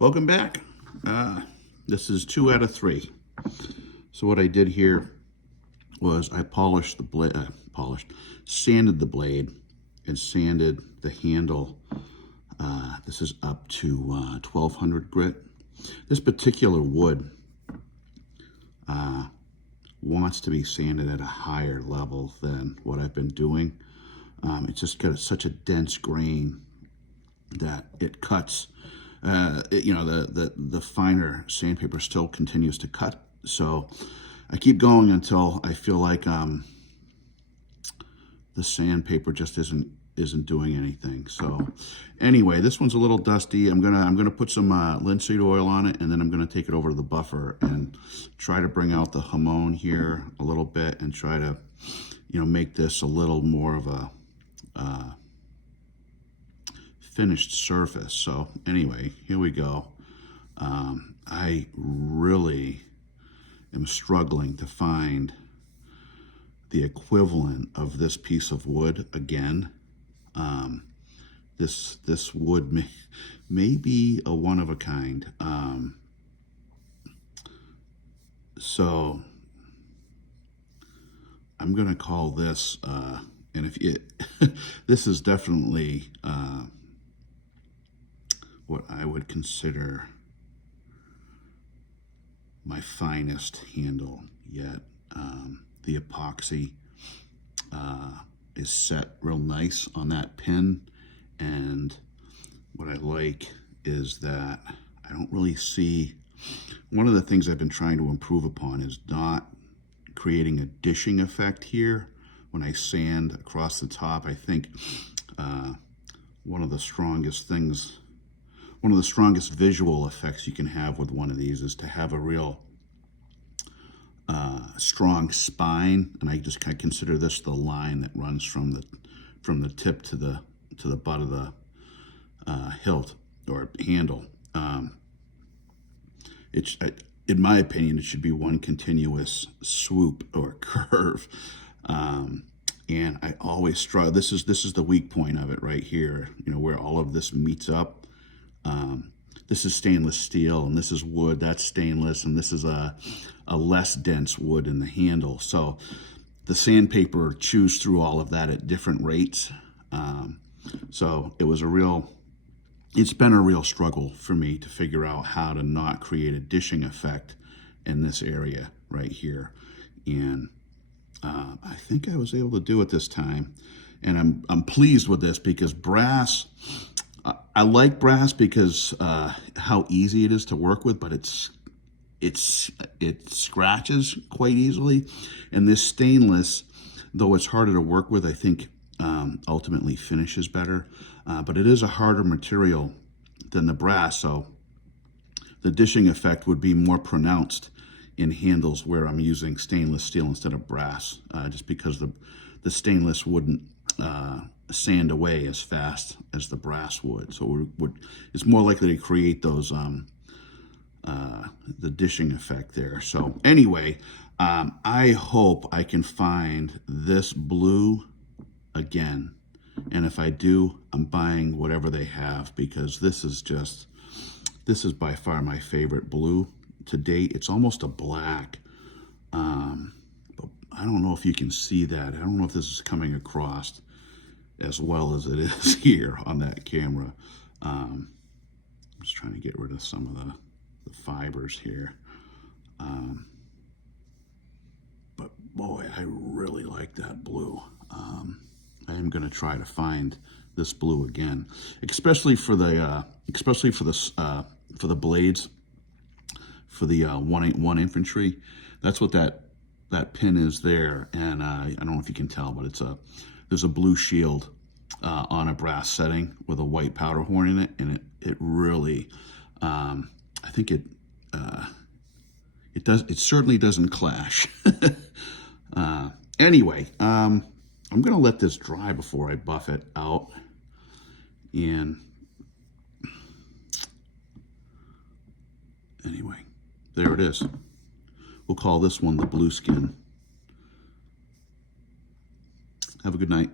Welcome back. This is 2 out of 3. So what I did here was I polished the blade, sanded the blade, and sanded the handle. This is up to 1200 grit. This particular wood wants to be sanded at a higher level than what I've been doing. It's just got such a dense grain that it cuts. The finer sandpaper still continues to cut. So I keep going until I feel like the sandpaper just isn't doing anything. So anyway, this one's a little dusty. I'm gonna put some linseed oil on it, and then I'm gonna take it over to the buffer and try to bring out the hamon here a little bit and try to, make this a little more of a finished surface. So anyway, here we go. I really am struggling to find the equivalent of this piece of wood again. This wood may be a one of a kind. So I'm gonna call this, and if it, this is definitely what I would consider my finest handle yet. The epoxy is set real nice on that pin, and what I like is that I don't really see, one of the things I've been trying to improve upon is not creating a dishing effect here when I sand across the top. I think one of the strongest visual effects you can have with one of these is to have a real strong spine, and I just kind of consider this the line that runs from the tip to the butt of the hilt or handle. In my opinion, it should be one continuous swoop or curve. And I always struggle. This is the weak point of it right here. Where all of this meets up. This is stainless steel, and this is wood. That's stainless, and this is a less dense wood in the handle. So the sandpaper chews through all of that at different rates. So it's been a real struggle for me to figure out how to not create a dishing effect in this area right here. And I think I was able to do it this time. And I'm pleased with this because brass, I like brass because how easy it is to work with, but it scratches quite easily. And this stainless, though it's harder to work with, I think ultimately finishes better. But it is a harder material than the brass, so the dishing effect would be more pronounced in handles where I'm using stainless steel instead of brass, just because the stainless wouldn't sand away as fast as the brass would. So it's more likely to create those the dishing effect there. So anyway, I hope I can find this blue again, and if I do, I'm buying whatever they have, because this is by far my favorite blue to date. It's almost a black, but I don't know if you can see that. I don't know if this is coming across as well as it is here on that camera. I'm just trying to get rid of some of the fibers here. But boy, I really like that blue. I am going to try to find this blue again, especially for the blades for the 181 infantry. That's what that pin is there, and I don't know if you can tell, but there's a blue shield on a brass setting with a white powder horn in it, and it really, I think it certainly doesn't clash. Anyway, I'm gonna let this dry before I buff it out, and anyway, there it is. We'll call this one the blue skin. Have a good night.